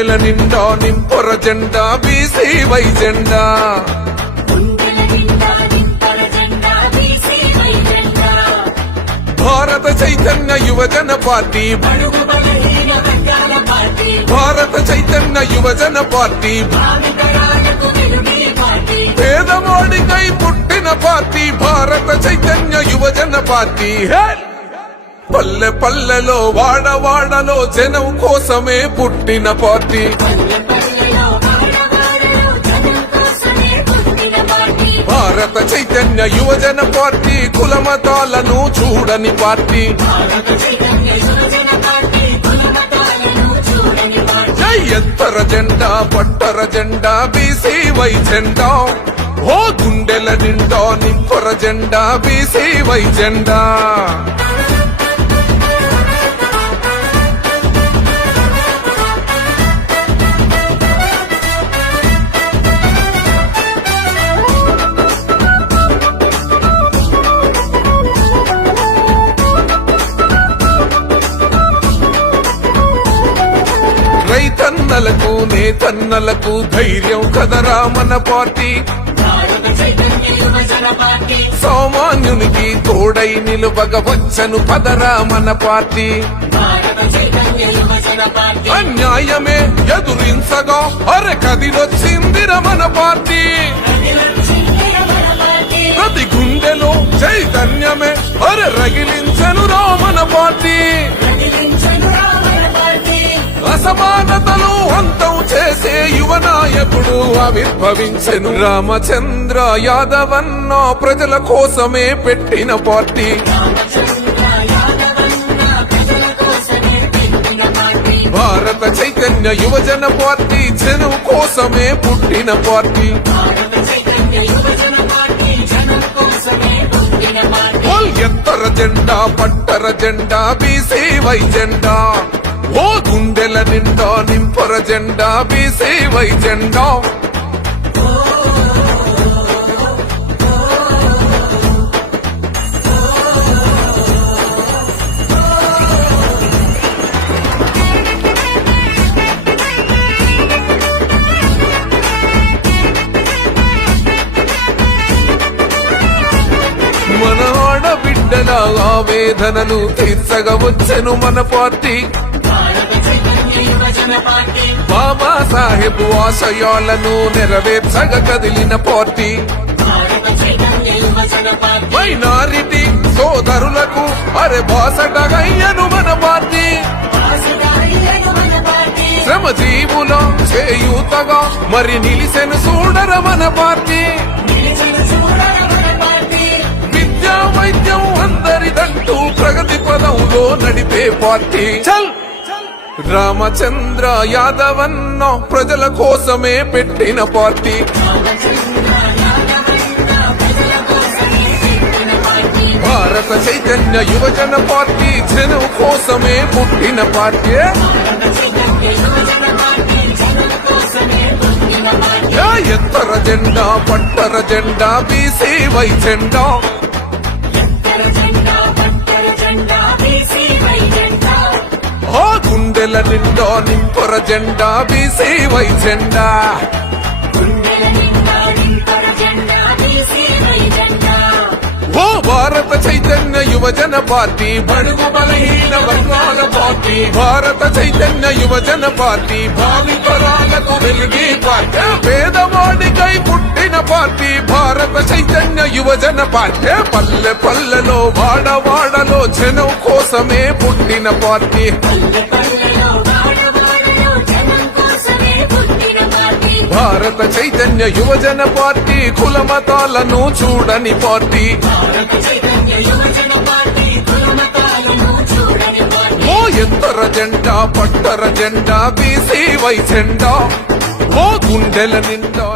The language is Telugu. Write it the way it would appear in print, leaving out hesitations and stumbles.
గుండెల నిండా నింపొర జెండా బీసీవై జెండా భారత చైతన్య యువజన పార్టీ భారత చైతన్య యువజన పార్టీ పేదవాడికై పుట్టిన పార్టీ భారత చైతన్య యువజన పార్టీ పల్లె పల్లెలో వాడవాడలో జనం కోసమే పుట్టిన పార్టీ భారత చైతన్య యువజన పార్టీ కులమతాలను చూడని పార్టీ ఎత్తర జెండా పట్టర జెండా బీసీవై జెండా ఓ గుండెల నిండా నింపొర జెండా బీసీవై జెండా రైతన్నలకు నేతన్నలకు ధైర్యం కదరా మన పార్టీ సామాన్యునికి తోడై నిలువగ వచ్చను పదరా మన పార్టీ అన్యాయమే ఎదురించగా అరె కదిలొచ్చిందిర మన పార్టీ ప్రతి గుండెలో చైతన్యమే అరె రగిలించనురా మన పార్టీ అసమానతలు అంతం చేసే యువ నాయకుడు ఆవిర్భవించెను రామచంద్ర యాదవన్న ప్రజల కోసమే పెట్టిన పార్టీ భారత చైతన్య యువజన పార్టీ జనం కోసమే పుట్టిన పార్టీ ఎత్తర జెండా పట్టర జెండా బీసీవై జెండా ఓ గుండెల నిండా నింపొర జెండా బీసీవై జెండా మన ఆడబిడ్డల ఆవేదనలు తీర్చగా వచ్చెను మన పార్టీ బాబా సాహెబ్ ఆశయాలను నెరవేర్చగా కదిలిన పార్టీ మైనారిటీ సోదరులకు అరె బాసటగయ్యను మన పార్టీ శ్రమజీవుల చేయూతగా మరి నిలిసెను చూడర మన పార్టీ విద్యా వైద్యం అందరిదంటూ ప్రగతి పదంలో నడిపే పార్టీ చల్ రామచంద్ర యాదవన్న ప్రజల కోసమే పెట్టిన పార్టీ భారత చైతన్య యువజన పార్టీ జనం కోసమే పుట్టిన పార్టీ ఎత్తర జెండా పట్టర జెండా బీసీవై జెండా ఓ గుండెల నిండా నింపొర జెండా బీసీవై జెండా ఓ భారత చైతన్య యువజన పార్టీ బడుగు బలహీన వర్గాల పార్టీ భారత చైతన్య యువజన పార్టీ భావి తరాలకు వెలుగే పార్టీ పేదవాడికై పుట్టిన పార్టీ భారత చైతన్య యువజన పార్టీ పల్లె పల్లెలో వాడవాడలో జనం కోసమే పుట్టిన పార్టీ భారత చైతన్య యువజన పార్టీ కులమతాలను చూడని పార్టీ ఓ ఎత్తర జెండా పట్టర జెండా బీసీవై జెండా ఓ గుండెల నిండా